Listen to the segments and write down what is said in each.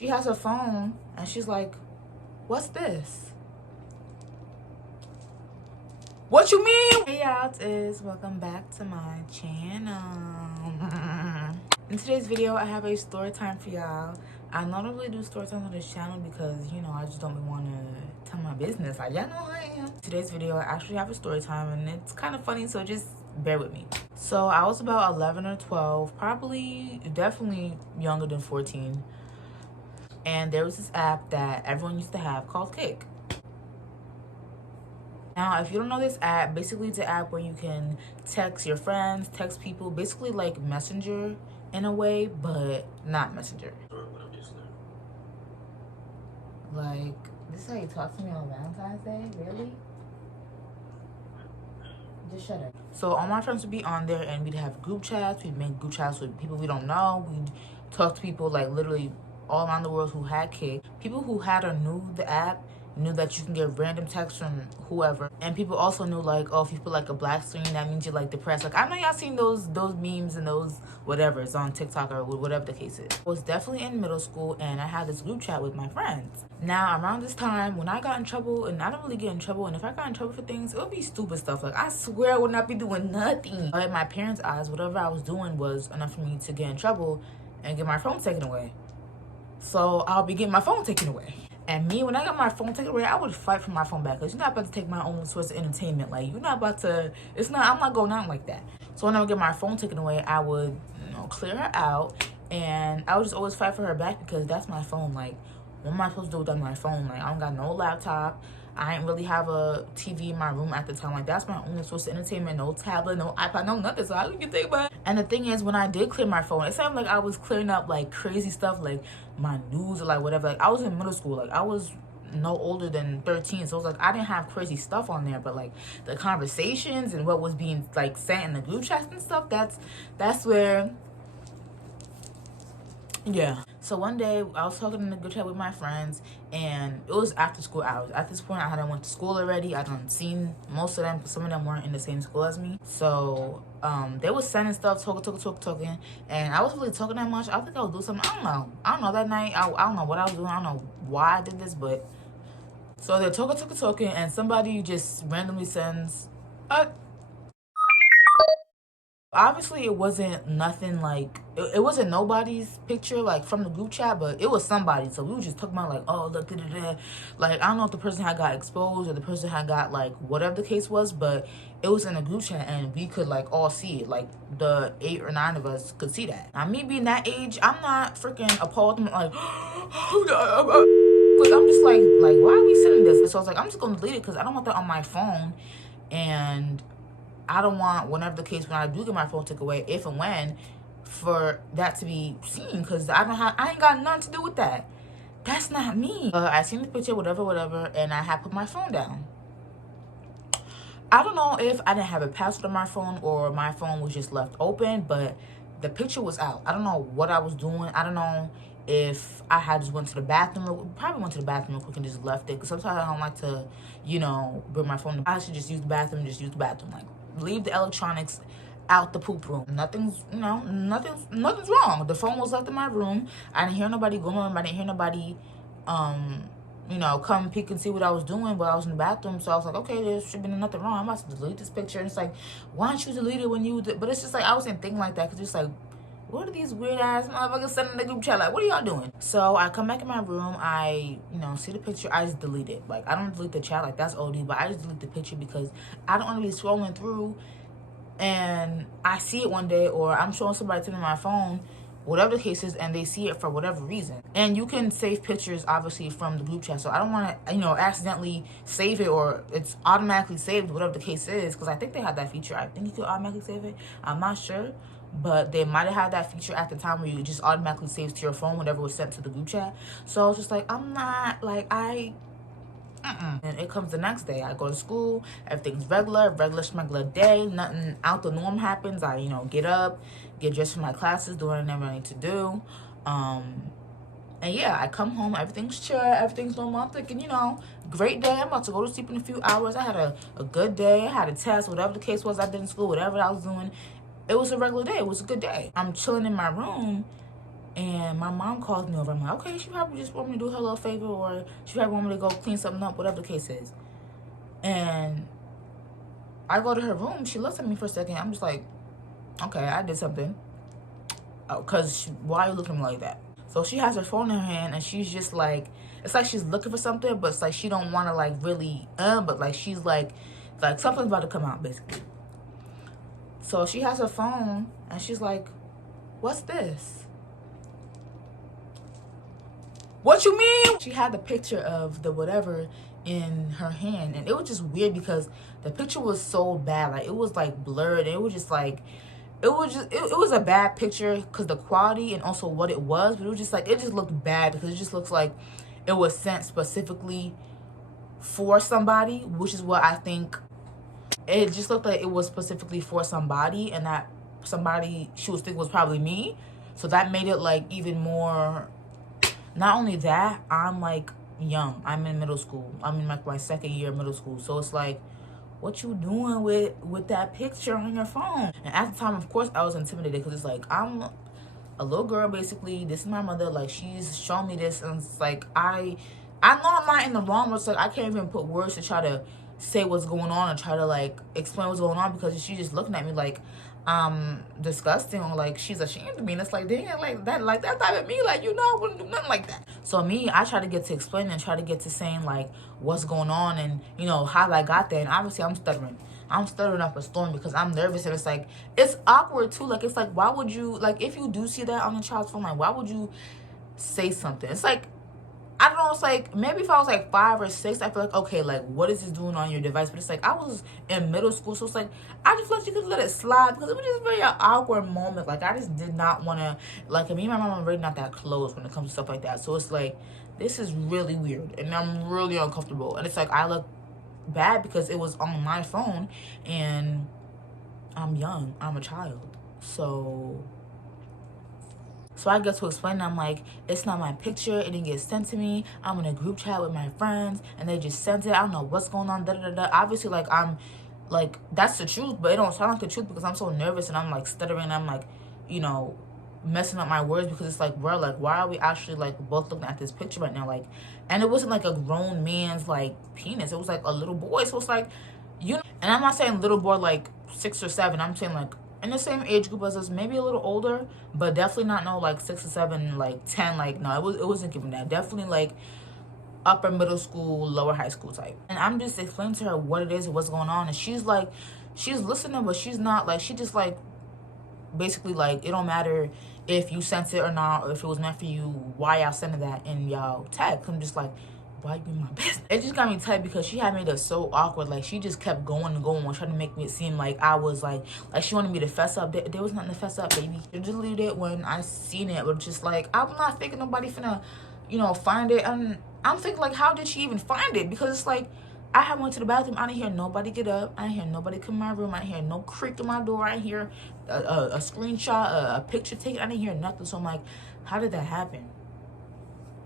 She has her phone and she's like, what's this? What you mean? Hey y'all, welcome back to my channel. In today's video, I have a story time for y'all. I don't really do story time on this channel because, you know, I just don't want to tell my business. Like, y'all know how I am. Today's video, I actually have a story time and it's kind of funny, so just bear with me. So I was about 11 or 12, definitely younger than 14. And there was this app that everyone used to have called PIC. Now, if you don't know this app, basically it's an app where you can text your friends, text people, basically like Messenger in a way, but not Messenger. Like, this is how you talk to me on Valentine's Day? Really? Just shut up. So all my friends would be on there and we'd have group chats. We'd make group chats with people we don't know. We'd talk to people like literally all around the world who had PIC. People who had or knew the app knew that you can get random texts from whoever. And people also knew like, oh, if you put like a black screen, that means you're like depressed. Like, I know y'all seen those memes and those whatever, it's on TikTok or whatever the case is. I was definitely in middle school and I had this group chat with my friends. Now, around this time, when I got in trouble, and I don't really get in trouble, and if I got in trouble for things, it would be stupid stuff. Like, I swear I would not be doing nothing. But in my parents' eyes, whatever I was doing was enough for me to get in trouble and get my phone taken away. So I'll be getting my phone taken away. And me, when I got my phone taken away, I would fight for my phone back. Because you're not about to take my only source of entertainment. Like, you're not about to, I'm not going out like that. So when I would get my phone taken away, I would, clear her out. And I would just always fight for her back because that's my phone. Like, what am I supposed to do without my phone? Like, I don't got no laptop. I didn't really have a TV in my room at the time. Like, that's my only source of entertainment. No tablet, no iPad, no nothing. So how can think about it? And the thing is, when I did clear my phone, it sounded like I was clearing up, like, crazy stuff, like my news or, like, whatever. Like, I was in middle school. Like, I was no older than 13. So it was like, I didn't have crazy stuff on there. But, like, the conversations and what was being, like, sent in the group chats and stuff, that's where... Yeah. So one day I was talking in the group chat with my friends and it was after school hours. At this point I hadn't went to school already. I done seen most of them, but some of them weren't in the same school as me. So they was sending stuff, talking, and I wasn't really talking that much. I think I was doing something. I don't know that night. I don't know what I was doing. I don't know why I did this, but so they're talking, and somebody just randomly sends obviously it wasn't nothing like it wasn't nobody's picture like from the group chat, but it was somebody. So we were just talking about like, oh look, da, da, da. Like I don't know if the person had got exposed or the person had got like whatever the case was, but it was in a group chat and we could like all see it. Like the 8 or 9 of us could see that. Now me being that age, I'm not freaking appalled. I'm like like I'm just like why are we sending this? So I was like, I'm just gonna delete it because I don't want that on my phone. And I don't want, whenever the case, when I do get my phone taken away, if and when, for that to be seen, because I ain't got nothing to do with that. That's not me. I seen the picture, whatever, and I had put my phone down. I don't know if I didn't have a password on my phone or my phone was just left open, but the picture was out. I don't know what I was doing. I don't know if I had just went to the bathroom, probably went to the bathroom real quick and just left it, because sometimes I don't like to, bring my phone. I should just use the bathroom, like, leave the electronics out the poop room. Nothing's wrong. The phone was left in my room. I didn't hear nobody go home. I didn't hear nobody, come peek and see what I was doing while I was in the bathroom. So I was like, okay, there should be nothing wrong. I'm about to delete this picture. And it's like, why don't you delete it when you... But it's just like, I wasn't thinking like that because it's like, what are these weird ass motherfuckers sending in the group chat? Like, what are y'all doing? So I come back in my room. I, see the picture. I just delete it. Like, I don't delete the chat. Like, that's OD. But I just delete the picture because I don't want to be scrolling through and I see it one day, or I'm showing somebody to me my phone, whatever the case is, and they see it for whatever reason. And you can save pictures, obviously, from the group chat. So I don't want to, accidentally save it, or it's automatically saved, whatever the case is, because I think they had that feature. I think you could automatically save it. I'm not sure. But they might have had that feature at the time where you just automatically saves to your phone whatever was sent to the group chat. So I was just like, I'm not, like, And it comes the next day. I go to school. Everything's regular day. Nothing out the norm happens. I, get up, get dressed for my classes, do whatever I need to do. And yeah, I come home. Everything's chill. Everything's normal. I'm thinking, great day. I'm about to go to sleep in a few hours. I had a good day. I had a test. Whatever the case was I did in school, whatever I was doing. It was a regular day. It was a good day. I'm chilling in my room And my mom calls me over. I'm like, okay, she probably just want me to do her a little favor, or she probably want me to go clean something up, whatever the case is. And I go to her room. She looks at me for a second. I'm just like, okay, I did something. Because why are you looking at me like that? So she has her phone in her hand, and she's just like, it's like she's looking for something, but it's like she don't want to like really, but like she's like something's about to come out, basically. So she has her phone, and she's like, what's this? What you mean? She had the picture of the whatever in her hand, and it was just weird because the picture was so bad. Like, it was like blurred. It was just like, it was a bad picture because the quality and also what it was, but it was just like, it just looked bad because it just looks like it was sent specifically for somebody, which is what I think. It just looked like it was specifically for somebody, and that somebody she was thinking was probably me. So that made it like even more. Not only that, I'm like young. I'm in middle school. I'm in like my second year of middle school. So it's like, what you doing with that picture on your phone? And at the time, of course, I was intimidated because it's like, I'm a little girl, basically. This is my mother. Like, she's shown me this, and it's like, I know I'm not in the wrong, but it's like I can't even put words to try to say what's going on and try to like explain what's going on, because she's just looking at me like I'm disgusting, or like she's ashamed of me. And it's like, dang, like that's not even me. Like, you know, I wouldn't do nothing like that. So me, I try to get to explaining and try to get to saying like what's going on and, you know, how I got there. And obviously I'm stuttering. I'm stuttering up a storm because I'm nervous, and it's like, it's awkward too. Like, it's like, why would you, like, if you do see that on your child's phone, like, why would you say something? It's like, I don't know, it's like, maybe if I was like 5 or 6, I feel like, okay, like, what is this doing on your device? But it's like, I was in middle school, so it's like, I just feel like you could let it slide, because it was just a very awkward moment. Like, I just did not want to, like, me and my mom are really not that close when it comes to stuff like that. So it's like, this is really weird, and I'm really uncomfortable. And it's like, I look bad because it was on my phone, and I'm young, I'm a child. So I get to explain, I'm like, it's not my picture, it didn't get sent to me, I'm in a group chat with my friends, and they just sent it, I don't know what's going on, da-da-da-da. Obviously, like, I'm, like, that's the truth, but it don't sound like the truth because I'm so nervous, and I'm, like, stuttering, I'm, like, you know, messing up my words, because it's like, bro, like, why are we actually, like, both looking at this picture right now? Like, and it wasn't, like, a grown man's, like, penis, it was, like, a little boy, so it's, like, you know, and I'm not saying little boy, like, 6 or 7, I'm saying, like, in the same age group as us, maybe a little older, but definitely not no like 6 or 7, like 10, like, no, it wasn't giving that. Definitely like upper middle school, lower high school type. And I'm just explaining to her what it is and what's going on, and she's like, she's listening, but she's not like, she just like basically like, it don't matter if you sent it or not, or if it was meant for you, why y'all sending that in y'all text. I'm just like, why you in my business? It just got me tight because she had made it so awkward. Like, she just kept going and going, trying to make me seem like I was like she wanted me to fess up. There was nothing to fess up, baby. She deleted it when I seen it, but just like, I'm not thinking nobody finna, you know, find it. And I'm thinking like, how did she even find it? Because it's like, I had went to the bathroom, I didn't hear nobody get up, I didn't hear nobody come in my room, I didn't hear no creak in my door, I didn't hear a screenshot, a picture taken, I didn't hear nothing. So I'm like, how did that happen?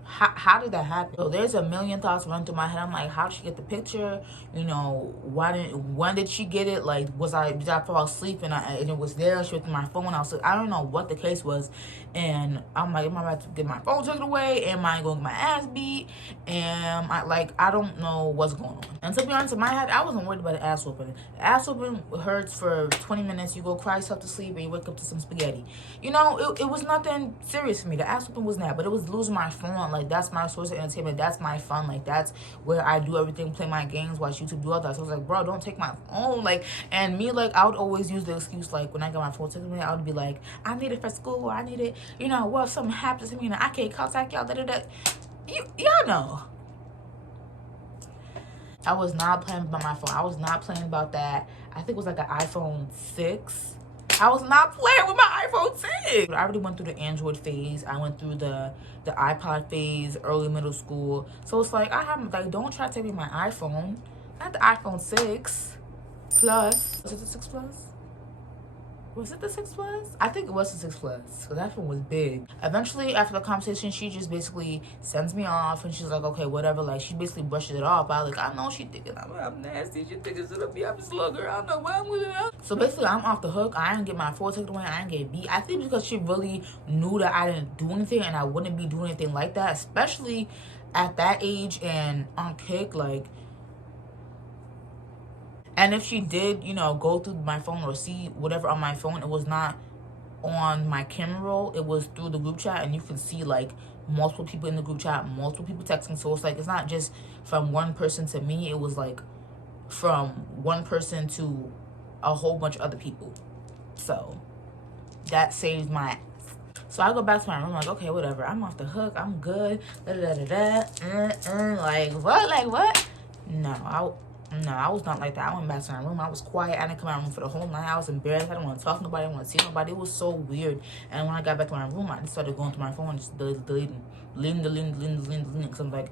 How did that happen? So there's a million thoughts running through my head. I'm like, how did she get the picture? You know, when did she get it? Like, did I fall asleep and it was there? She was in my phone. I don't know what the case was. And I'm like, am I about to get my phone taken away? Am I going to get my ass beat? And I don't know what's going on. And to be honest, in my head, I wasn't worried about the ass whooping. The ass whooping hurts for 20 minutes. You go cry yourself to sleep and you wake up to some spaghetti. You know, it was nothing serious for me. The ass whooping was that, but it was losing my phone. Like, that's my source of entertainment. That's my fun. Like, that's where I do everything, play my games, watch YouTube, do all that. So I was like, bro, don't take my phone. Like, and me, like, I would always use the excuse, like, when I got my phone taken away, I would be like, I need it for school, or I need it, you know, what if something happens to me and I can't contact y'all, da-da-da. Y'all know. I was not playing about my phone. I was not playing about that. I think it was like an iPhone 6. I was not playing with my iPhone 6. I already went through the Android phase. I went through the iPod phase, early middle school. So it's like, don't try to take me my iPhone. Not the iPhone 6 Plus. Is it the 6 Plus? Was it the 6 Plus? I think it was the 6 Plus, because that one was big. Eventually, after the conversation, she just basically sends me off, and she's like, okay, whatever. Like, she basically brushes it off. I was like, I know she thinking I'm nasty. She thinking it's gonna be, I'm just looking her. I don't know what I'm gonna do. So basically, I'm off the hook. I didn't get my phone taken away. I didn't get beat. I think because she really knew that I didn't do anything, and I wouldn't be doing anything like that, especially at that age and on PIC, like. And if she did, you know, go through my phone or see whatever on my phone, it was not on my camera roll. It was through the group chat, and you can see, like, multiple people in the group chat, multiple people texting. So it's like, it's not just from one person to me. It was, like, from one person to a whole bunch of other people. So that saved my ass. So I go back to my room, like, okay, whatever. I'm off the hook. I'm good. Like, what? Like, what? No, I was not like that. I went back to my room. I was quiet. I didn't come out of my room for the whole night. I was embarrassed. I didn't want to talk to nobody. I didn't want to see nobody. It was so weird. And when I got back to my room, I just started going through my phone and just deleting. Because I'm like,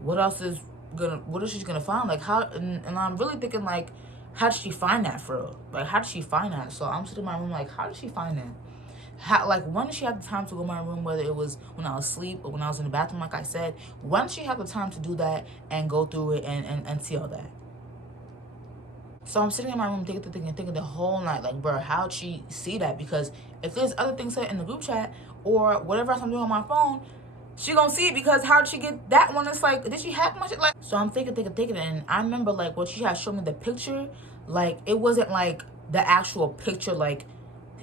what else is she gonna find? Like, how? And I'm really thinking, like, how did she find that for real? Like, how did she find that? So I'm sitting in my room, like, how did she find that? How, like, when did she have the time to go in my room, whether it was when I was asleep or when I was in the bathroom, like I said? When did she have the time to do that and go through it and see all that? So I'm sitting in my room thinking the whole night, like, bro, how'd she see that? Because if there's other things said in the group chat or whatever else I'm doing on my phone, she gonna see it, because how'd she get that one? It's like, did she hack my shit? Like, so I'm thinking, and I remember, like, when she had shown me the picture, like, it wasn't like the actual picture, like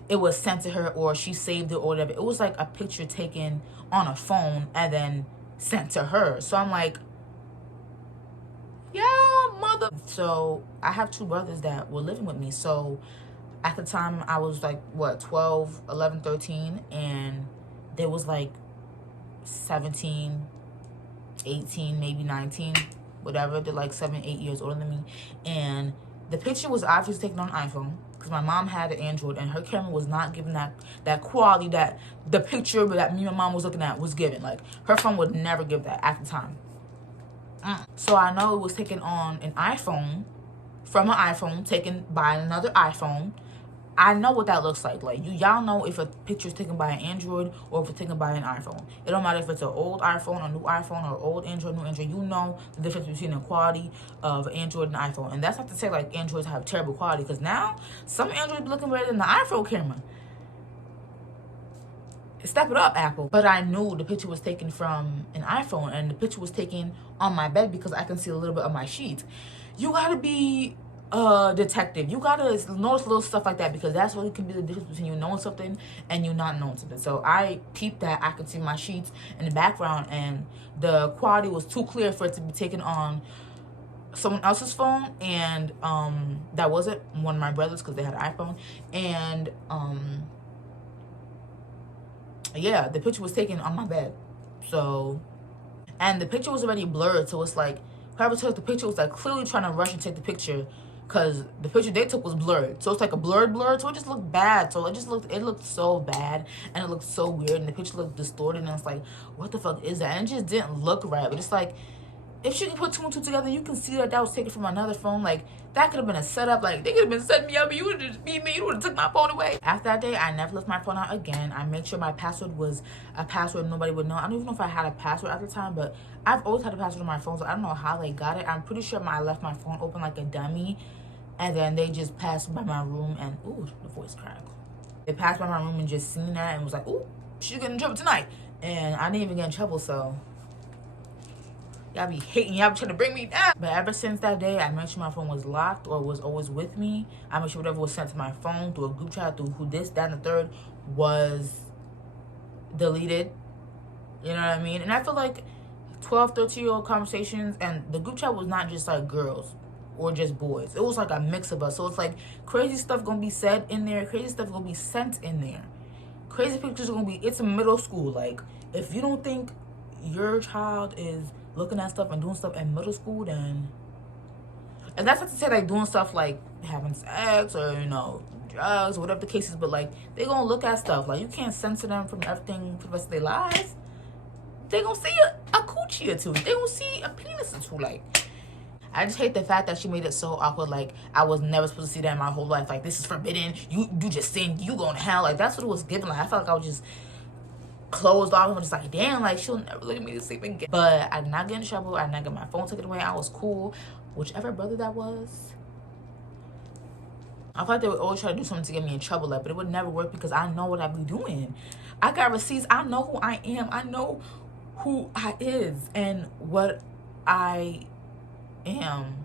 it was sent to her or she saved it or whatever. It was like a picture taken on a phone and then sent to her. So I'm like, yeah, mother. So I have 2 brothers that were living with me. So at the time I was like, what, 12, 11, 13, and they was like 17, 18, maybe 19, whatever. They're like 7, 8 years older than me. And the picture was obviously taken on iPhone, because my mom had an Android, and her camera was not giving that quality that the picture that me and my mom was looking at was giving. Like, her phone would never give that at the time. So I know it was taken on an iPhone, from an iPhone, taken by another iPhone. I know what that looks like. Like, y'all know if a picture is taken by an Android or if it's taken by an iPhone. It don't matter if it's an old iPhone, a new iPhone, or old Android, new Android. You know the difference between the quality of Android and iPhone. And that's not to say, like, Androids have terrible quality, because now some Androids looking better than the iPhone camera. Step it up, Apple. But I knew the picture was taken from an iPhone, and the picture was taken on my bed because I can see a little bit of my sheets. You gotta be a detective. You gotta notice little stuff like that, because that's what can be the difference between you knowing something and you not knowing something. So I peeped that. I could see my sheets in the background, and the quality was too clear for it to be taken on someone else's phone, and that wasn't one of my brothers, because they had an iPhone. And yeah, the picture was taken on my bed. So, and the picture was already blurred, so it's like whoever took the picture was like clearly trying to rush and take the picture, because the picture they took was blurred. So it's like a blurred, so it just looked bad. So it looked so bad, and it looked so weird, and the picture looked distorted, and it's like, what the fuck is that? And it just didn't look right. But it's like, if she can put 2 and 2 together, you can see that was taken from another phone. Like, that could have been a setup. Like, they could have been setting me up, and you would have just beat me. You would have took my phone away. After that day, I never left my phone out again. I made sure my password was a password nobody would know. I don't even know if I had a password at the time, but I've always had a password on my phone, so I don't know how they got it. I'm pretty sure I left my phone open like a dummy, and then they just passed by my room, and ooh, the voice cracked. They passed by my room and just seen that and was like, ooh, she's getting in trouble tonight. And I didn't even get in trouble, so y'all be hating, y'all be trying to bring me down. But ever since that day, I made sure my phone was locked or was always with me. I made sure whatever was sent to my phone through a group chat, through who this, that, and the third, was deleted. You know what I mean? And I feel like 12, 13-year-old conversations, and the group chat was not just like girls or just boys. It was like a mix of us. So it's like crazy stuff gonna be said in there, crazy stuff gonna be sent in there. Crazy pictures are gonna be, it's a middle school. Like, if you don't think your child is looking at stuff and doing stuff in middle school, then, and that's not to say like doing stuff like having sex or, you know, drugs or whatever the case is, but like, they gonna look at stuff. Like, you can't censor them from everything for the rest of their lives. They gonna see a coochie or two. They gonna see a penis or two. Like, I just hate the fact that she made it so awkward. Like, I was never supposed to see that in my whole life. Like, this is forbidden. You just sinned. You going to hell. Like, that's what it was given. Like, I felt like I was just closed off. I'm just like, damn, like, she'll never look at me to sleep again. But I did not get in trouble. I did not get my phone taken away. I was cool. Whichever brother that was, I feel like they would always try to do something to get me in trouble, like, but it would never work because I know what I be doing. I got receipts. I know who I am. I know who I is and what I am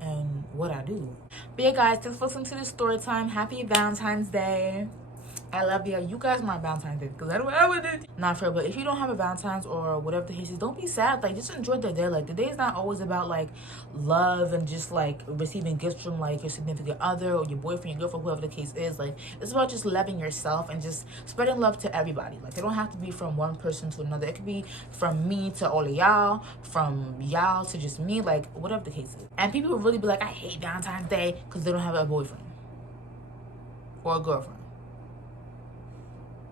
and what I do. But yeah, guys, thanks for listening to this story time. Happy Valentine's Day. I love you. You guys are my Valentine's Day because I don't have it. Not fair, but if you don't have a Valentine's or whatever the case is, don't be sad. Like, just enjoy the day. Like, the day is not always about like love and just like receiving gifts from like your significant other or your boyfriend, your girlfriend, whoever the case is. Like, it's about just loving yourself and just spreading love to everybody. Like, it don't have to be from one person to another. It could be from me to all of y'all, from y'all to just me, like whatever the case is. And people will really be like, I hate Valentine's Day because they don't have a boyfriend or a girlfriend.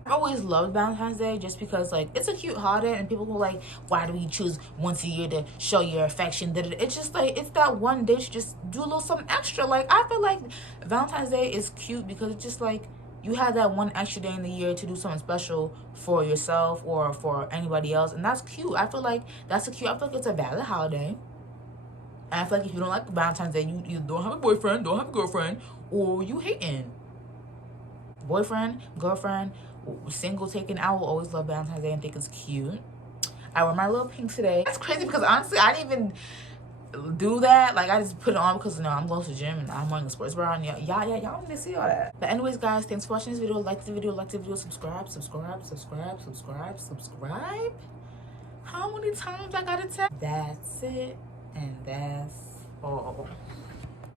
I always loved Valentine's Day just because, like, it's a cute holiday and people go like, why do we choose once a year to show your affection? It's just like, it's that one day to just do a little something extra. Like, I feel like Valentine's Day is cute because it's just like you have that one extra day in the year to do something special for yourself or for anybody else, and that's cute. I feel like that's I feel like it's a valid holiday. And I feel like if you don't like Valentine's Day, you either don't have a boyfriend, don't have a girlfriend, or you hating. Boyfriend, girlfriend, single, taken, I will always love Valentine's Day and think it's cute. I wear my little pink today. It's crazy because honestly I didn't even do that. Like, I just put it on because I'm going to the gym and I'm wearing a sports bra and y'all need to see all that. But anyways, guys, thanks for watching this video. Like the video, subscribe. How many times I gotta tell? That's it, and that's all.